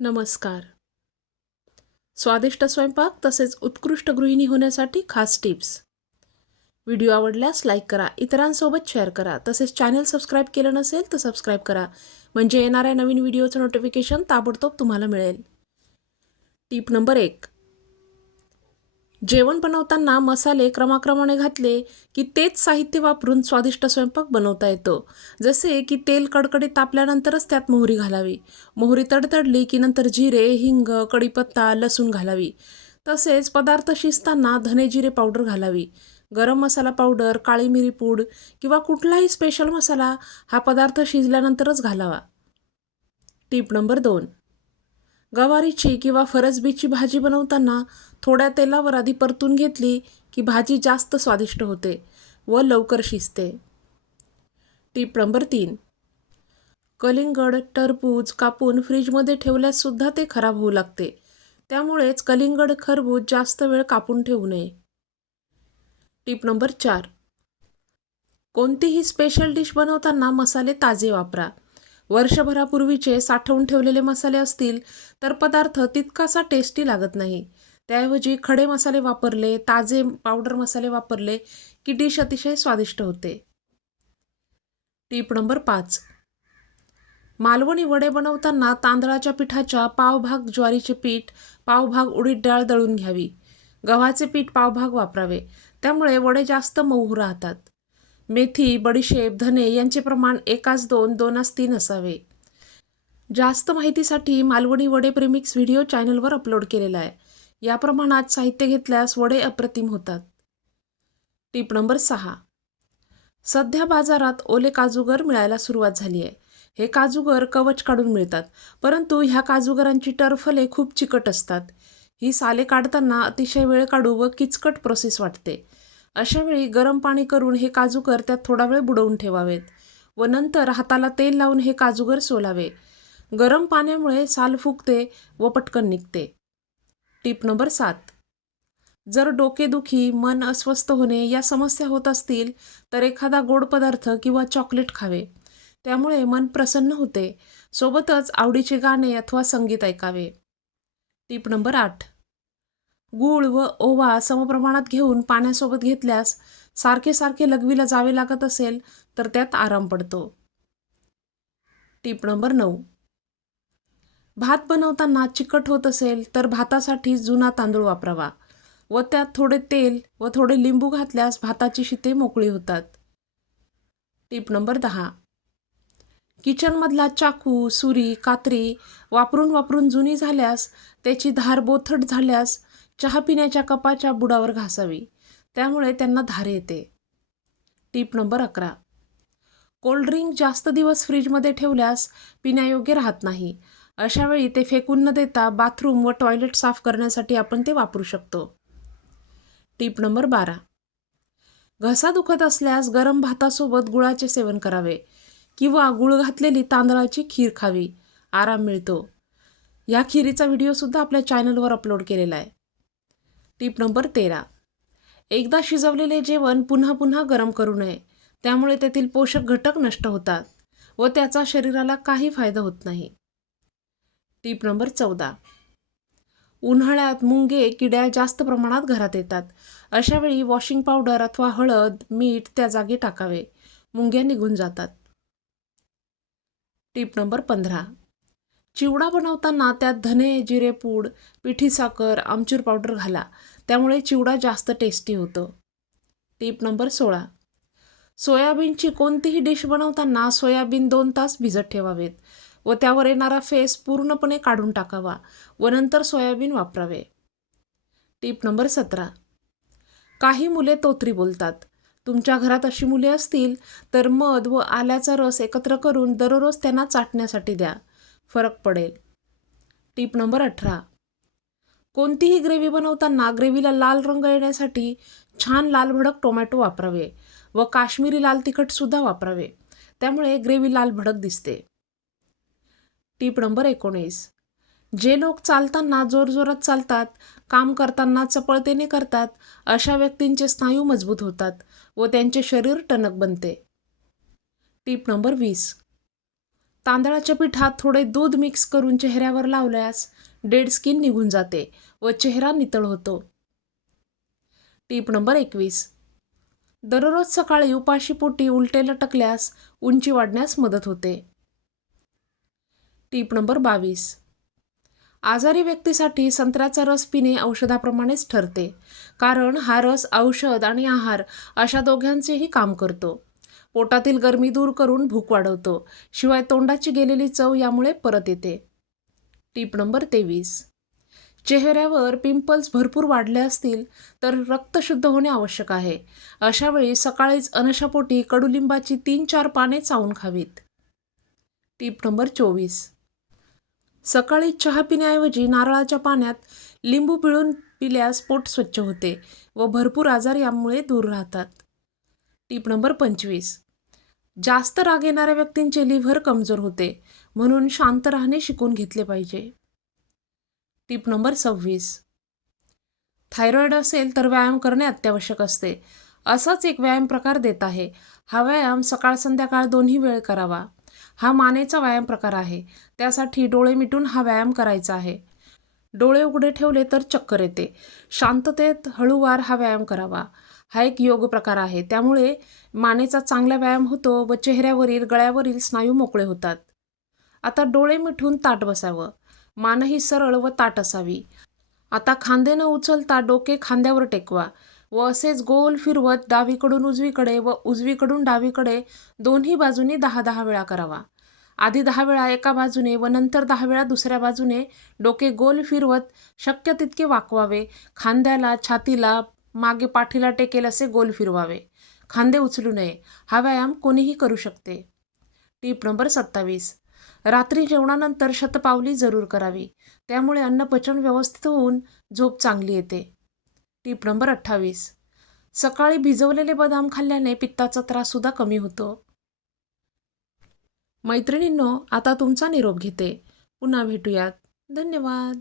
नमस्कार. स्वादिष्ट स्वयंपाक तसेच उत्कृष्ट गृहिणी होण्यासाठी खास टिप्स. व्हिडिओ आवडल्यास लाईक करा इतरांसोबत शेअर करा तसेच चॅनल सबस्क्राईब केलं नसेल तर सबस्क्राईब करा म्हणजे येणाऱ्या नवीन व्हिडिओचं नोटिफिकेशन ताबडतोब तुम्हाला मिळेल. टीप नंबर एक जेवण बनवताना मसाले क्रमाक्रमाने घातले की तेच साहित्य वापरून स्वादिष्ट स्वयंपाक बनवता येतो. जसे की तेल कडकडीत तापल्यानंतरच त्यात मोहरी घालावी. मोहरी तडतडली की नंतर जिरे हिंग कढीपत्ता लसूण घालावी. तसेच पदार्थ शिजताना धने जिरे पावडर घालावी. गरम मसाला पावडर काळी मिरी पूड किंवा कुठलाही स्पेशल मसाला हा पदार्थ शिजल्यानंतरच घालावा. टीप नंबर दोन. गवारीची किंवा फरसबीची भाजी बनवताना थोड्या तेलावर आधी परतून घेतली की भाजी जास्त स्वादिष्ट होते व लवकर शिजते. टीप नंबर तीन. कलिंगड टरबूज कापून फ्रीजमध्ये ठेवल्याससुद्धा ते खराब होऊ लागते. त्यामुळेच कलिंगड खरबूज जास्त वेळ कापून ठेवू नये. टीप नंबर चार. कोणतीही स्पेशल डिश बनवताना मसाले ताजे वापरा. वर्षभरापूर्वीचे साठवून ठेवलेले मसाले असतील तर पदार्थ तितकासा टेस्टी लागत नाही. त्याऐवजी खडे मसाले वापरले ताजे पावडर मसाले वापरले की डिश अतिशय स्वादिष्ट होते. टीप नंबर पाच. मालवणी वडे बनवताना तांदळाच्या पिठाच्या पावभाग ज्वारीचे पीठ पावभाग उडीद डाळ दळून घ्यावी. गव्हाचे पीठ पावभाग वापरावे. त्यामुळे वडे जास्त मऊ राहतात. मेथी बडीशेप धने यांचे प्रमाण एकाच दोन दोनास तीन असावे. जास्त माहितीसाठी मालवणी वडे प्रेमिक्स व्हिडिओ चॅनलवर अपलोड केलेला आहे. या प्रमाणात साहित्य घेतल्यास वडे अप्रतिम होतात. टीप नंबर सहा. सध्या बाजारात ओले काजूगर मिळायला सुरुवात झाली आहे. हे काजूगर कवच काढून मिळतात परंतु ह्या काजूगरांची टरफले खूप चिकट असतात. ही साले काढताना अतिशय वेळ काढू व किचकट प्रोसेस वाटते. अशा वेळी गरम पाणी करून हे काजूगर त्यात थोडा वेळ बुडवून ठेवावेत व नंतर हाताला तेल लावून हे काजूगर सोलावे. गरम पाण्यामुळे साल फुगते व पटकन निघते. टीप नंबर सात. जर डोकेदुखी मन अस्वस्थ होणे या समस्या होत असतील तर एखादा गोड पदार्थ किंवा चॉकलेट खावे. त्यामुळे मन प्रसन्न होते. सोबतच आवडीचे गाणे अथवा संगीत ऐकावे. टीप नंबर आठ. गूळ व ओवा समप्रमाणात घेऊन पाण्यासोबत घेतल्यास सारखे सारखे लघवीला जावे लागत असेल तर त्यात आराम पडतो. टीप नंबर नऊ. भात बनवताना चिकट होत असेल तर भातासाठी जुना तांदूळ वापरावा. व त्यात थोडे तेल व थोडे लिंबू घातल्यास भाताची शिते मोकळी होतात. टीप नंबर दहा. किचनमधला चाकू सुरी कात्री वापरून वापरून जुनी झाल्यास त्याची धार बोथट झाल्यास चहा पिण्याच्या कपाच्या बुडावर घासावी. त्यामुळे त्यांना धार येते. टीप नंबर अकरा. कोल्ड्रिंक जास्त दिवस फ्रीजमध्ये ठेवल्यास पिण्यायोग्य राहत नाही. अशावेळी ते फेकून न देता बाथरूम व टॉयलेट साफ करण्यासाठी आपण ते वापरू शकतो. टीप नंबर बारा. घसा दुखत असल्यास गरम भातासोबत गुळाचे सेवन करावे किंवा गुळ घातलेली तांदळाची खीर खावी. आराम मिळतो. या खिरीचा व्हिडिओसुद्धा आपल्या चॅनलवर अपलोड केलेला आहे. टीप नंबर तेरा. एकदा शिजवलेले जेवण पुन्हा पुन्हा गरम करू नये. त्यामुळे त्यातील पोषक घटक नष्ट होतात व त्याचा शरीराला काही फायदा होत नाही. टीप नंबर चौदा. उन्हाळ्यात मुंगे किड्या जास्त प्रमाणात घरात येतात. अशावेळी वॉशिंग पावडर अथवा हळद मीठ त्या जागी टाकावे. मुंग्या निघून जातात. टीप नंबर पंधरा. चिवडा बनवताना त्यात धने जिरेपूड पिठी साखर आमचूर पावडर घाला. त्यामुळे चिवडा जास्त टेस्टी होतो. टीप नंबर सोळा. सोयाबीनची कोणतीही डिश बनवताना सोयाबीन दोन तास भिजत ठेवावेत व त्यावर येणारा फेस पूर्णपणे काढून टाकावा व नंतर सोयाबीन वापरावे. टीप नंबर सतरा. काही मुले तोत्री बोलतात. तुमच्या घरात अशी मुले असतील तर मध व आल्याचा रस एकत्र करून दररोज त्यांना चाटण्यासाठी द्या. फरक पडेल. टीप नंबर अठरा. कोणतीही ग्रेव्ही बनवताना ग्रेव्हीला लाल रंग येण्यासाठी छान लाल भडक टोमॅटो वापरावे व काश्मीरी लाल तिखटसुद्धा वापरावे. त्यामुळे ग्रेव्ही लाल भडक दिसते. टीप नंबर एकोणीस. जे लोक चालताना जोरजोरात चालतात काम करताना चपळतेने करतात अशा व्यक्तींचे स्नायू मजबूत होतात व त्यांचे शरीर टणक बनते. टीप नंबर वीस. तांदळाच्या पिठात थोडे दूध मिक्स करून चेहऱ्यावर लावल्यास डेड स्किन निघून जाते व चेहरा नितळ होतो. टीप नंबर एकवीस. दररोज सकाळी उपाशीपोटी उलटे लटकल्यास उंची वाढण्यास मदत होते. टीप नंबर बावीस. आजारी व्यक्तीसाठी संत्र्याचा रस पिणे औषधाप्रमाणेच ठरते कारण हा रस औषध आणि आहार अशा दोघांचेही काम करतो. पोटातील गरमी दूर करून भूक वाढवतो शिवाय तोंडाची गेलेली चव यामुळे परत येते. टीप नंबर तेवीस. चेहऱ्यावर पिंपल्स भरपूर वाढले असतील तर रक्त शुद्ध होणे आवश्यक आहे. अशावेळी सकाळीच अनशापोटी कडुलिंबाची तीन चार पाने चावून खावीत. टीप नंबर चोवीस. सकाळी चहा पिण्याऐवजी नारळाच्या पाण्यात लिंबू पिळून पिल्यास पोट स्वच्छ होते व भरपूर आजार यामुळे दूर राहतात. टीप नंबर पंचवीस. जास्त राग येणाऱ्या व्यक्तींचे लिव्हर कमजोर होते म्हणून शांत राहणे शिकून घेतले पाहिजे. टीप नंबर सव्वीस. थायरॉईड असेल तर व्यायाम करणे अत्यावश्यक असते. असाच एक व्यायाम प्रकार देत आहे. हा व्यायाम सकाळ संध्याकाळ दोन्ही वेळ करावा. हा मानेचा व्यायाम प्रकार आहे. त्यासाठी डोळे मिटून हा व्यायाम करायचा आहे. डोळे उघडे ठेवले तर चक्कर येते. शांततेत हळूवार हा व्यायाम करावा. हा एक योग प्रकार आहे. त्यामुळे मानेचा चांगला व्यायाम होतो व चेहऱ्यावरील गळ्यावरील स्नायू मोकळे होतात. आता डोळे मिठून ताट बसावं. मानही सरळ व ताट असावी. आता खांदे न उचलता डोके खांद्यावर टेकवा. व असेच गोल फिरवत डावीकडून उजवीकडे व उजवीकडून डावीकडे दोन्ही बाजूनी दहा दहा वेळा करावा. आधी दहा वेळा एका बाजूने व नंतर दहा वेळा दुसऱ्या बाजूने डोके गोल फिरवत शक्य तितके वाकवावे. खांद्याला छातीला मागे पाठीला टेकेल असे गोल फिरवावे. खांदे उचलू नये. हा व्यायाम कोणीही करू शकते. टीप नंबर सत्तावीस. रात्री जेवणानंतर शतपावली जरूर करावी. त्यामुळे अन्नपचन व्यवस्थित होऊन झोप चांगली येते. टीप नंबर अठ्ठावीस. सकाळी भिजवलेले बदाम खाल्ल्याने पित्ताचा त्राससुद्धा कमी होतो. मैत्रिणींनो आता तुमचा निरोप घेते. पुन्हा भेटूयात. धन्यवाद.